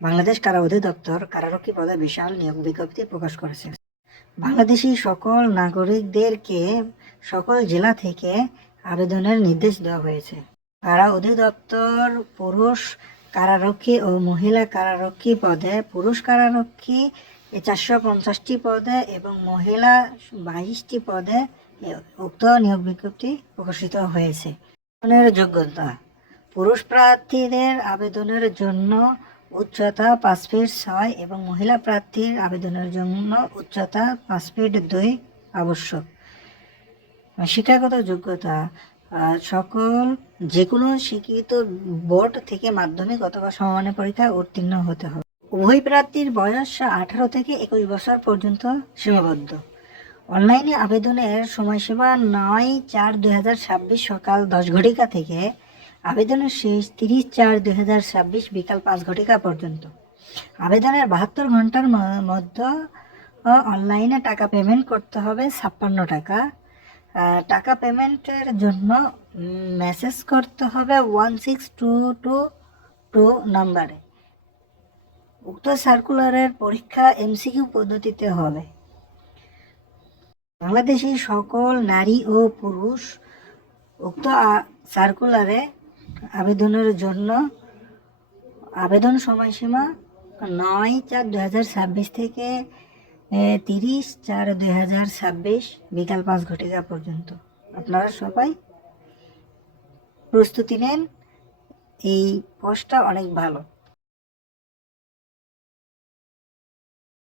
বাংলাদেশ কারা অধিদপ্তর কারারক্ষী পদে বিশাল নিয়োগ বিজ্ঞপ্তি প্রকাশ করেছে। বাংলাদেশি সকল নাগরিকদেরকে সকল জেলা থেকে আবেদনের নির্দেশ দেওয়া হয়েছে। কারা অধিদপ্তর পুরুষ কারারক্ষী ও মহিলা কারারক্ষী পদে পুরুষ কারারক্ষী 450টি পদে এবং মহিলা 22টি পদে উক্ত নিয়োগ বিজ্ঞপ্তি প্রকাশিত হয়েছে। যোগ্যতা: পুরুষ প্রার্থীদের আবেদনের জন্য উচ্চতা 5 ফিট 6 এবং মহিলা প্রার্থীর আবেদনের জন্য উচ্চতা 5 ফিট 2 আবশ্যক। শিক্ষাগত যোগ্যতা: সকল যে কোনো স্বীকৃত বোর্ড থেকে মাধ্যমিক অথবা সমমানের পরীক্ষায় উত্তীর্ণ হতে হবে। উভয় প্রার্থীর বয়স 18 থেকে 21 বছর পর্যন্ত সীমাবদ্ধ। অনলাইনে আবেদনের সময়সীমা 9/4/2026 সকাল 10 ঘটিকা থেকে আবেদনের শেষ 30/4/2026 বিকাল 5 ঘটিকা পর্যন্ত। আবেদনের 72 ঘন্টার মধ্যে অনলাইনে টাকা পেমেন্ট করতে হবে 56 টাকা। টাকা পেমেন্টের জন্য মেসেজ করতে হবে 16222 নম্বরে। উক্ত সার্কুলারের পরীক্ষা MCQ পদ্ধতিতে হবে। বাংলাদেশের সকল নারী ও পুরুষ উক্ত সার্কুলারে আবেদনের জন্য আবেদন সময়সীমা 9/4/2026 থেকে 30/4/2026 বিকাল 5 ঘটিকা পর্যন্ত। আপনারা সবাই প্রস্তুতি নেন, এই পোস্টটা অনেক ভালো।